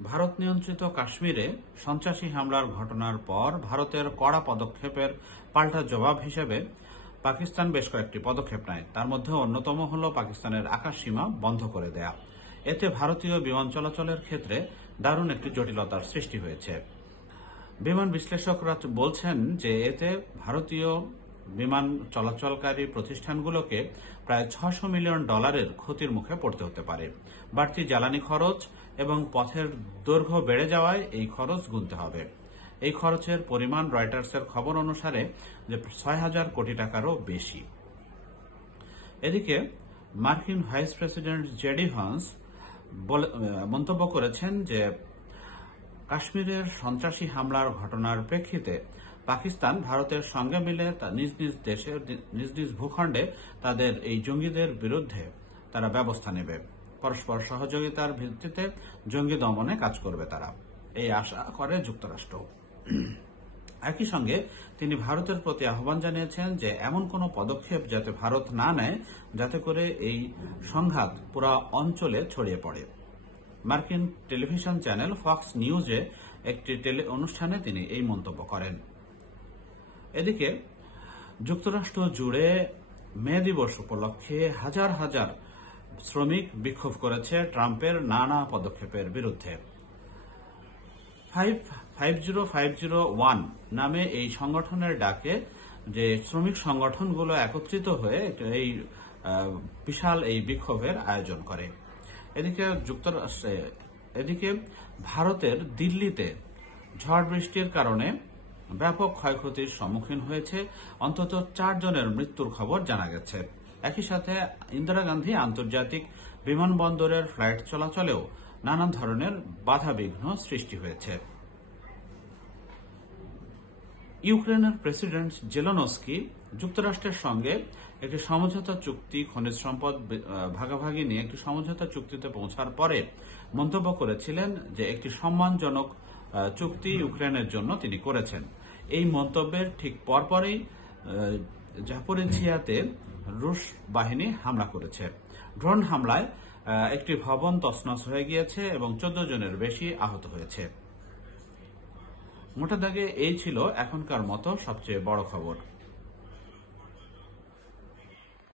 ভারত নিয়ন্ত্রিত কাশ্মীরে সন্ত্রাসী হামলার ঘটনার পর ভারতের কড়া পদক্ষেপের পাল্টা জবাব হিসেবে পাকিস্তান বেশ কয়েকটি পদক্ষেপ নেয়। তার মধ্যে অন্যতম হল পাকিস্তানের আকাশসীমা বন্ধ করে দেয়া। এতে ভারতীয় বিমান চলাচলের ক্ষেত্রে দারুণ একটি জটিলতার সৃষ্টি হয়েছে। বিমান বিশ্লেষকরা বলছেন যে এতে ভারতীয় বিমান চলাচলকারী প্রতিষ্ঠানগুলোকে প্রায় $600 মিলিয়ন ক্ষতির মুখে পড়তে হতে পারে। বাড়তি জ্বালানি খরচ এবং পথের দৈর্ঘ্য বেড়ে যাওয়ায় এই খরচ গুনতে হবে। এই খরচের পরিমাণ রয়টার্সের খবর অনুসারে যে 6,000 কোটি টাকারও বেশি। এদিকে মার্কিন ভাইস প্রেসিডেন্ট জেডি ভান্স মন্তব্য করেছেন যে কাশ্মীরের সন্ত্রাসী হামলার ঘটনার প্রেক্ষিতে পাকিস্তান ভারতের সঙ্গে মিলে নিজ নিজ ভূখণ্ডে তাদের এই জঙ্গিদের বিরুদ্ধে তারা ব্যবস্থা নেবে। পরস্পর সহযোগিতার ভিত্তিতে জঙ্গি দমনে কাজ করবে তারা, এই আশা করে যুক্তরাষ্ট্র। একই সঙ্গে তিনি ভারতের প্রতি আহ্বান জানিয়েছেন যে এমন কোনো পদক্ষেপ যাতে ভারত না নেয় যাতে করে এই সংঘাত পুরো অঞ্চলে ছড়িয়ে পড়ে। মার্কিন টেলিভিশন চ্যানেল ফক্স নিউজে একটি অনুষ্ঠানে তিনি এই মন্তব্য করেন। এদিকে যুক্তরাষ্ট্র জুড়ে মে দিবস উপলক্ষে হাজার হাজার শ্রমিক বিক্ষোভ করেছে ট্রাম্পের নানা পদক্ষেপের বিরুদ্ধে। 50501 নামে এই সংগঠনের ডাকে যে শ্রমিক সংগঠনগুলো একত্রিত হয়ে এই বিশাল এই বিক্ষোভের আয়োজন করে। এদিকে ভারতের দিল্লিতে ঝড় বৃষ্টির কারণে ব্যাপক ক্ষয়ক্ষতির সম্মুখীন হয়েছে, অন্তত 4 জনের মৃত্যুর খবর জানা গেছে। একই সাথে ইন্দিরা গান্ধী আন্তর্জাতিক বিমানবন্দরের ফ্লাইট চলাচলেও নানা ধরনের বাধাবিঘ্ন সৃষ্টি হয়েছে। ইউক্রেনের প্রেসিডেন্ট জেলেনস্কি যুক্তরাষ্ট্রের সঙ্গে একটি সমঝোতা চুক্তি, খনিজ সম্পদ ভাগাভাগি নিয়ে একটি সমঝোতা চুক্তিতে পৌঁছার পরে মন্তব্য করেছিলেন যে একটি সম্মানজনক চুক্তি ইউক্রেনের জন্য তিনি করেছেন। এই মন্তব্যের ঠিক পরপরই জাপোরিঝিয়াতে রুশ বাহিনী হামলা করেছে। ড্রোন হামলায় একটি ভবন তছনছ হয়ে গিয়েছে এবং 14 জনের বেশি আহত হয়েছে। মোটা দাগে এই ছিল এখনকার মতো সবচেয়ে বড় খবর।